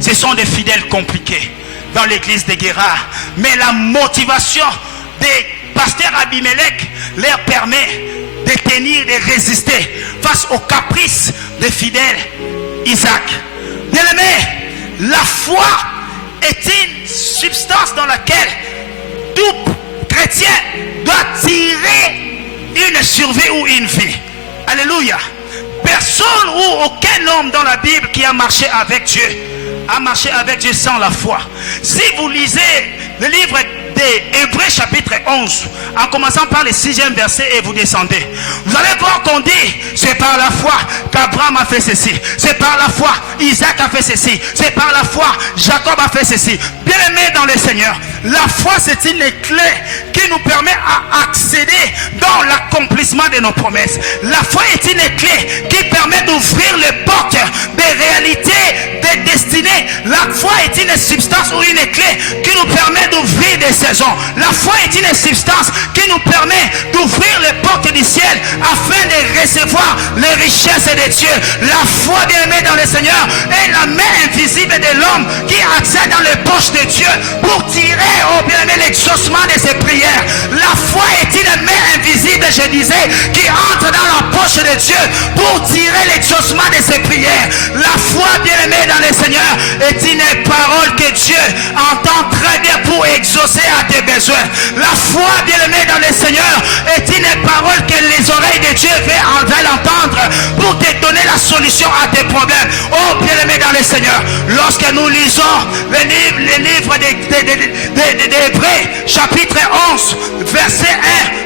ce sont des fidèles compliqués dans l'église de Guérard. Mais la motivation des pasteurs Abimelech leur permet de tenir, de résister face aux caprices des fidèles Isaac. Bien-aimé, la foi est une substance dans laquelle tout chrétien doit tirer une survie ou une vie. Alléluia. Personne ou aucun homme dans la Bible qui a marché avec Dieu sans la foi. Si vous lisez le livre des Hébreux chapitre 11, en commençant par le 6e verset et vous descendez, vous allez voir qu'on dit, c'est par la foi qu'Abraham a fait ceci, c'est par la foi Isaac a fait ceci, c'est par la foi Jacob a fait ceci. Bien aimé dans le Seigneur, la foi c'est une clé qui nous permet d'accéder dans l'accomplissement de nos promesses. La foi est une clé qui permet d'ouvrir les portes des réalités, des destinées. La foi est une substance ou une clé qui nous permet d'ouvrir des saisons. La foi est une substance qui nous permet d'ouvrir les portes du ciel afin de recevoir les richesses de Dieu. La foi, bien aimée dans le Seigneur, est la main invisible de l'homme qui accède dans les poches de Dieu pour tirer, oh bien aimé, l'exaucement de ses prières. La foi est une main invisible, je disais, qui entre dans la poche de Dieu pour tirer l'exaucement de ses prières. La foi, bien aimée dans le Seigneur, est une parole que Dieu entend très bien pour exaucer à tes besoins. La foi, bien aimée dans le Seigneur, est une parole que les oreilles de Dieu veulent entendre pour te donner la solution à tes problèmes. Oh, bien aimé dans le Seigneur, lorsque nous lisons les livres des Hébreux, chapitre 11, verset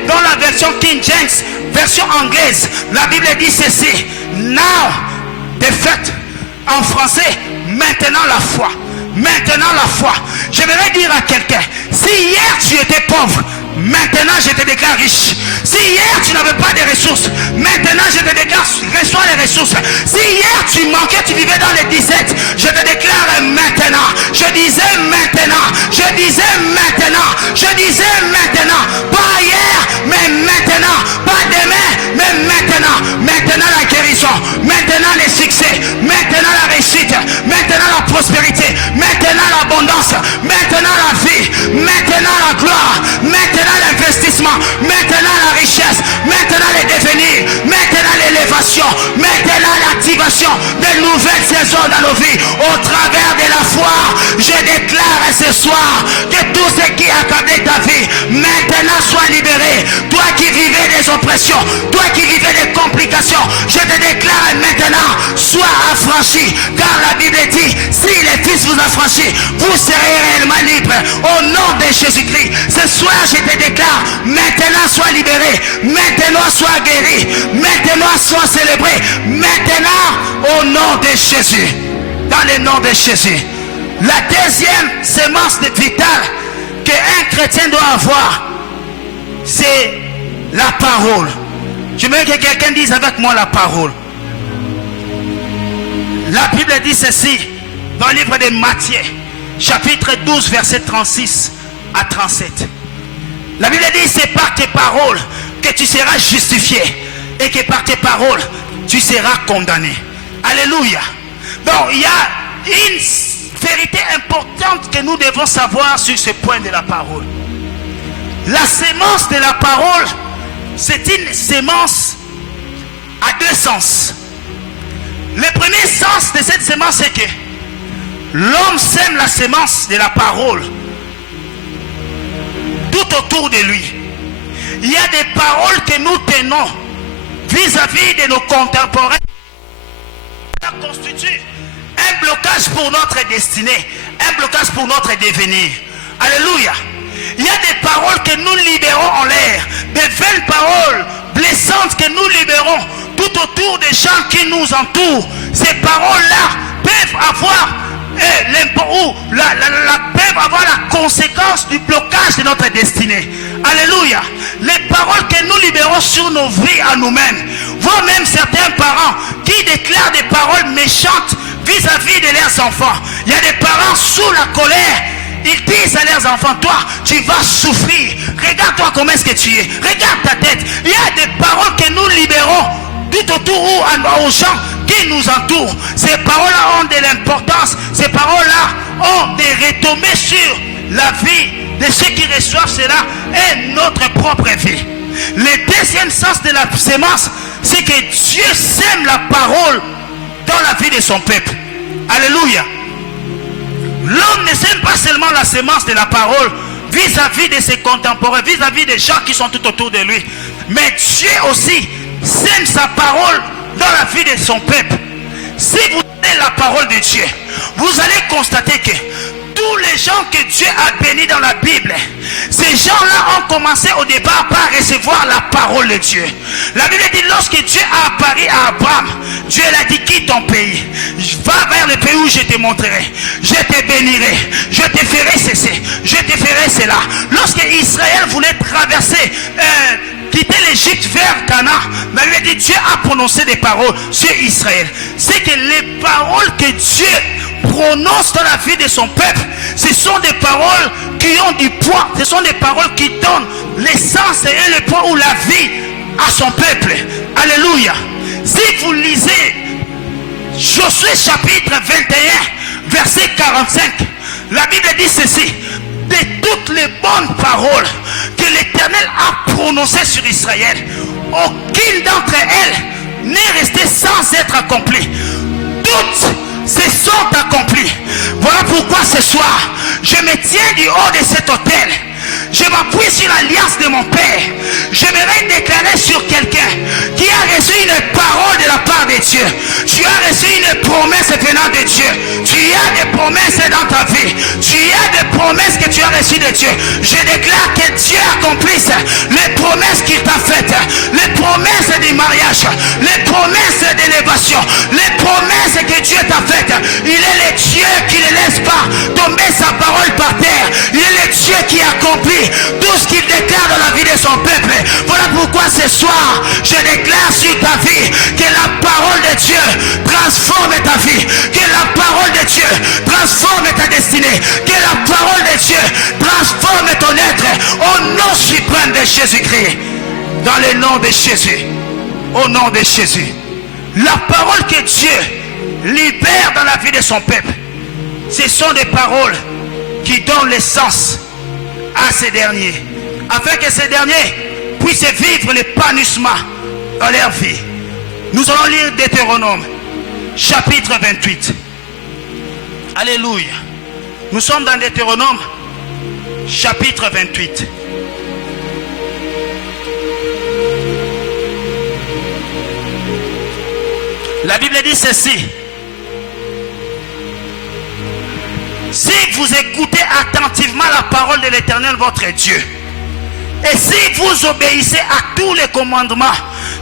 1, dans la version King James, version anglaise, la Bible dit ceci: Now, de fait, en français, maintenant la foi. Maintenant la foi. J'aimerais dire à quelqu'un, si hier tu étais pauvre, maintenant je te déclare riche. Si hier tu n'avais pas de ressources, maintenant je te déclare reçois les ressources. Si hier tu manquais, tu vivais dans les 17, je te déclare maintenant. Je disais maintenant. Je disais maintenant. Je disais maintenant. Pas hier, mais maintenant. Pas demain, mais maintenant. Maintenant la guérison. Maintenant les succès. Maintenant la réussite. Maintenant la prospérité. Maintenant l'abondance. Maintenant la vie. Maintenant la gloire. Maintenant l'investissement. Maintenant la richesse. Maintenant les devenirs. Maintenant l'élévation. Maintenant l'activation de nouvelles saisons dans nos vies. Au travers de la foi, je déclare ce soir que tout ce qui accablait ta vie maintenant soit libéré. Toi qui vivais des oppressions, toi qui vivais des complications, je te déclare maintenant, sois affranchi. Car la Bible dit, si le Fils vous affranchit, vous serez réellement libre. Au nom de Jésus-Christ, ce soir je te déclare, maintenant sois libéré, maintenant sois guéri, maintenant sois célébré, maintenant au nom de Jésus. Dans le nom de Jésus. La deuxième sémence vitale qu'un chrétien doit avoir, c'est la parole. Je veux que quelqu'un dise avec moi la parole. La Bible dit ceci dans le livre de Matthieu, chapitre 12, verset 36 à 37. La Bible dit, c'est par tes paroles que tu seras justifié et que par tes paroles tu seras condamné. Alléluia. Donc il y a une vérité importante que nous devons savoir sur ce point de la parole. La sémence de la parole, c'est une sémence à deux sens. Le premier sens de cette sémence, c'est que l'homme sème la sémence de la parole tout autour de lui. Il y a des paroles que nous tenons vis-à-vis de nos contemporains. Ça constitue un blocage pour notre destinée, un blocage pour notre devenir. Alléluia. Il y a des paroles que nous libérons en l'air, des vaines paroles blessantes que nous libérons tout autour des gens qui nous entourent. Ces paroles-là peuvent avoir peuvent avoir la conséquence du blocage de notre destinée. Alléluia. Les paroles que nous libérons sur nos vies à nous-mêmes, voire même certains parents qui déclarent des paroles méchantes vis-à-vis de leurs enfants. Il y a des parents sous la colère. Ils disent à leurs enfants, toi, tu vas souffrir. Regarde-toi comment est-ce que tu es. Regarde ta tête. Il y a des paroles que nous libérons tout autour aux gens qui nous entourent. Ces paroles-là ont de l'importance. Ces paroles-là ont des retombées sur la vie de ceux qui reçoivent cela est notre propre vie. Le deuxième sens de la sémence, c'est que Dieu sème la parole dans la vie de son peuple. Alléluia. L'homme ne sème pas seulement la sémence de la parole vis-à-vis de ses contemporains, vis-à-vis des gens qui sont tout autour de lui, mais Dieu aussi sème sa parole dans la vie de son peuple. Si vous avez la parole de Dieu, vous allez constater que tous les gens que Dieu a bénis dans la Bible, ces gens-là ont commencé au départ par recevoir la parole de Dieu. La Bible dit, lorsque Dieu a apparu à Abraham, Dieu l'a dit, quitte ton pays, va vers le pays où je te montrerai, je te bénirai, je te ferai cesser, je te ferai cela. Lorsque Israël voulait traverser, quitter l'Égypte vers Canaan, la Bible dit, Dieu a prononcé des paroles sur Israël. C'est que les paroles que Dieu prononce dans la vie de son peuple, ce sont des paroles qui ont du poids, ce sont des paroles qui donnent l'essence et le poids ou la vie à son peuple. Alléluia. Si vous lisez Josué chapitre 21 verset 45, la Bible dit ceci: de toutes les bonnes paroles que l'Éternel a prononcées sur Israël, aucune d'entre elles n'est restée sans être accomplie. Toutes se sont accomplies. Voilà pourquoi ce soir, je me tiens du haut de cet autel. Je m'appuie sur l'alliance de mon Père. J'aimerais déclarer sur quelqu'un qui a reçu une parole de la part de Dieu. Tu as reçu une promesse venant de Dieu. Tu as des promesses dans ta vie. Tu as des promesses que tu as reçues de Dieu. Je déclare que Dieu accomplisse les promesses qu'il t'a faites. Les promesses du mariage. Les promesses d'élévation. Les promesses que Dieu t'a faites. Il est le Dieu qui ne laisse pas tomber sa parole par terre. Il est le Dieu qui accomplit tout ce qu'il déclare dans la vie de son peuple. Voilà pourquoi ce soir, je déclare sur ta vie que la parole de Dieu transforme ta vie, que la parole de Dieu transforme ta destinée, que la parole de Dieu transforme ton être au nom suprême de Jésus-Christ. Dans le nom de Jésus, au nom de Jésus. La parole que Dieu libère dans la vie de son peuple, ce sont des paroles qui donnent l'essence à ces derniers, afin que ces derniers puissent vivre l'épanouissement dans leur vie. Nous allons lire Deutéronome chapitre 28. Alléluia. Nous sommes dans Deutéronome chapitre 28. La Bible dit ceci: si vous écoutez attentivement la parole de l'Éternel votre Dieu, et si vous obéissez à tous les commandements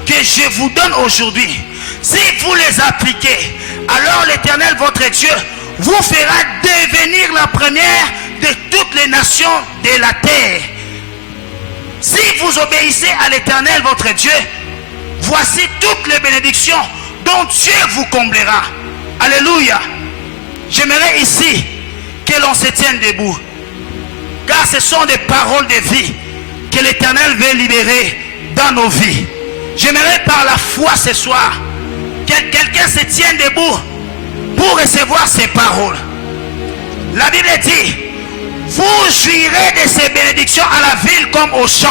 que je vous donne aujourd'hui, si vous les appliquez, alors l'Éternel votre Dieu vous fera devenir la première de toutes les nations de la terre. Si vous obéissez à l'Éternel votre Dieu, voici toutes les bénédictions dont Dieu vous comblera. Alléluia. J'aimerais ici que l'on se tienne debout, car ce sont des paroles de vie que l'Éternel veut libérer dans nos vies. J'aimerais par la foi ce soir que quelqu'un se tienne debout pour recevoir ces paroles. La Bible dit: vous jouirez de ces bénédictions à la ville comme au champ.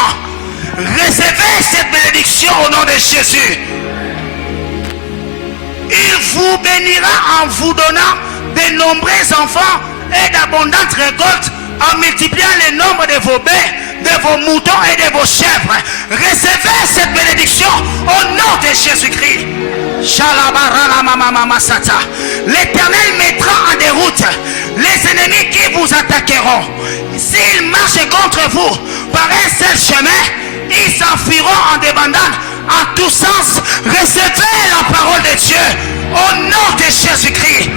Recevez cette bénédiction au nom de Jésus. Il vous bénira en vous donnant de nombreux enfants et d'abondantes récoltes, en multipliant le nombre de vos bêtes, de vos moutons et de vos chèvres. Recevez cette bénédiction au nom de Jésus-Christ. L'Éternel mettra en déroute les ennemis qui vous attaqueront. S'ils marchent contre vous par un seul chemin, ils s'enfuiront en débandant en tous sens. Recevez la parole de Dieu au nom de Jésus-Christ.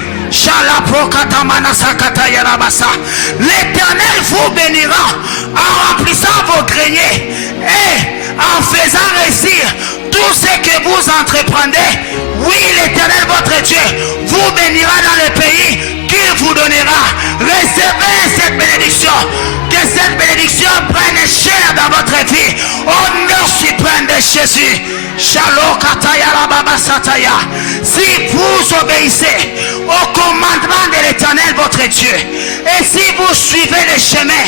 L'Éternel vous bénira en remplissant vos greniers et en faisant réussir tout ce que vous entreprendrez. Oui, l'Éternel votre Dieu vous bénira dans le pays qu'il vous donnera. Recevez cette bénédiction. Que cette bénédiction prenne chair dans votre vie. Au nom suprême de Jésus. Shalom kataya la baba sataya. Si vous obéissez au commandement de l'Éternel votre Dieu, et si vous suivez le chemin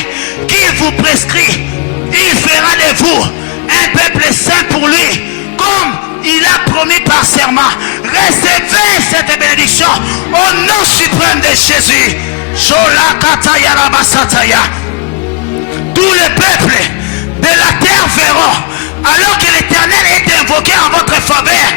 qu'il vous prescrit, il fera de vous un peuple saint pour lui, comme il a promis par serment. Recevez cette bénédiction au nom suprême de Jésus. Shola kataya la basataya. Tous les peuples de la terre verront, alors que l'Éternel est invoqué en votre faveur,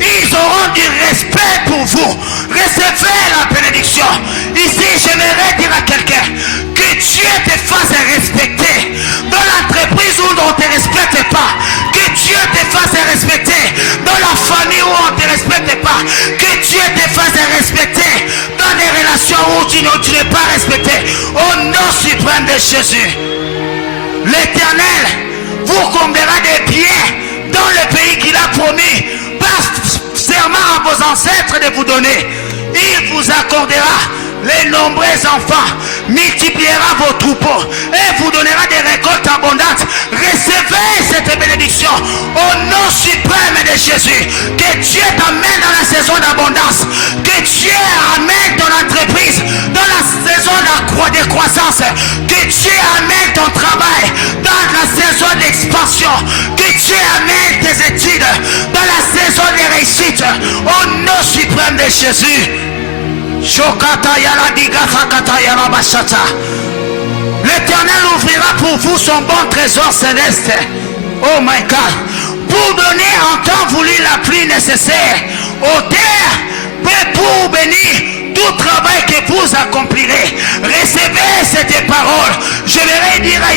ils auront du respect pour vous. Recevez la bénédiction. Ici, j'aimerais dire à quelqu'un que Dieu te fasse respecter dans l'entreprise où on ne te respecte pas. Que Dieu te fasse respecter dans la famille où on ne te respecte pas. Que Dieu te fasse respecter dans les relations où tu n'es pas respecté. Au nom suprême de Jésus, l'Éternel vous comblera des biens dans le pays qu'il a promis par serment à vos ancêtres de vous donner. Il vous accordera les nombreux enfants, multipliera vos troupeaux et vous donnera des récoltes abondantes. Recevez cette bénédiction au nom suprême de Jésus. Que Dieu t'amène dans la saison d'abondance. Que Dieu amène ton entreprise dans la saison de croissance. Que Dieu amène ton travail dans la saison d'expansion. Que Dieu amène tes études dans la saison de réussite. Au nom suprême de Jésus. L'Éternel ouvrira pour vous son bon trésor céleste. Oh my God. Pour donner en temps voulu la pluie nécessaire aux terres, mais pour bénir tout travail que vous accomplirez. Recevez cette parole. Je vais dire à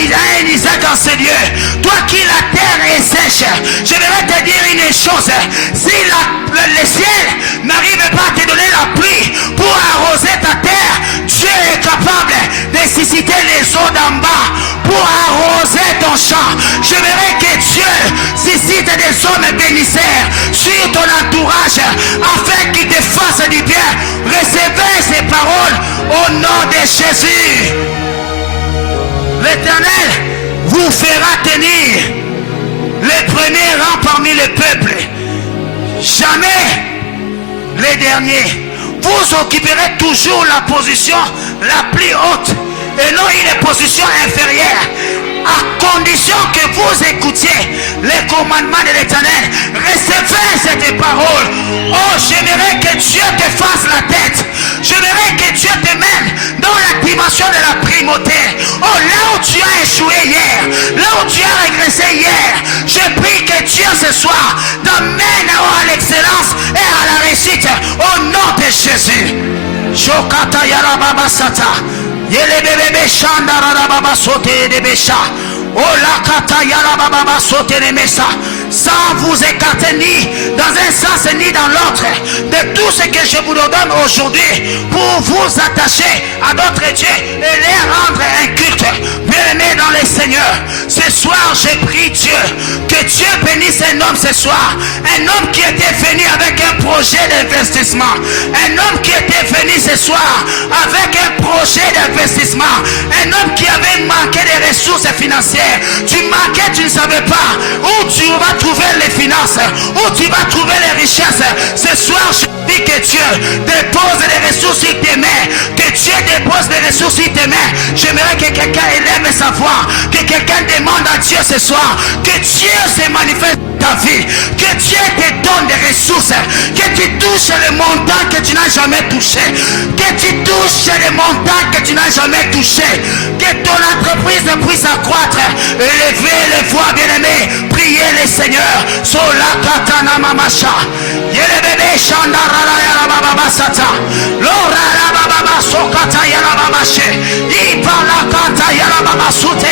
Isaac en ce lieu, toi qui la terre est sèche, je vais te dire une chose. Si le ciel n'arrive pas à te donner la pluie pour arroser ta terre, Dieu est capable de susciter les eaux d'en bas pour arroser ton champ. Je verrai que Dieu suscite des hommes bénisseurs sur ton entourage afin qu'ils te fassent du bien. Recevez ces paroles au nom de Jésus. L'Éternel vous fera tenir les premiers rangs parmi les peuples, jamais les derniers. Vous occuperez toujours la position la plus haute et non une position inférieure, à condition que vous écoutiez les commandements de l'Éternel. Recevez cette parole. Oh, j'aimerais que Dieu te fasse la tête. J'aimerais que Dieu te mène dans la dimension de la primauté. Oh, là où tu as échoué hier, là où tu as régressé hier, je prie que Dieu ce soir t'amène à l'excellence et à la réussite au nom de Jésus. Shokata yarababa sata. Yele bebe shandara baba sote de besha. Ola kata yarababa sote de mesa. Sans vous écarter ni dans un sens ni dans l'autre de tout ce que je vous donne aujourd'hui pour vous attacher à d'autres dieux et les rendre un culte. Bien-aimés dans le Seigneur, ce soir je prie Dieu, que Dieu bénisse un homme ce soir, un homme qui était venu avec un projet d'investissement, un homme qui était venu ce soir avec un projet d'investissement, un homme qui avait manqué de ressources financières. Tu manquais, tu ne savais pas où tu vas trouver les finances, où tu vas trouver les richesses. Ce soir je dis que Dieu dépose les ressources sur tes mains, que Dieu dépose les ressources sur tes mains. J'aimerais que quelqu'un élève sa voix, que quelqu'un demande à Dieu ce soir, que Dieu se manifeste dans ta vie, que Dieu te donne des ressources, que tu touches les montants que tu n'as jamais touché, que tu touches les montants que tu n'as jamais touché, que ton entreprise puisse accroître. Élevez les voix, bien-aimés, priez les Seigneur. Sola katana mamasha. Yele bebe shandara la baba sata. Lora la baba sokata yala baba she. Ipala kata yala baba sute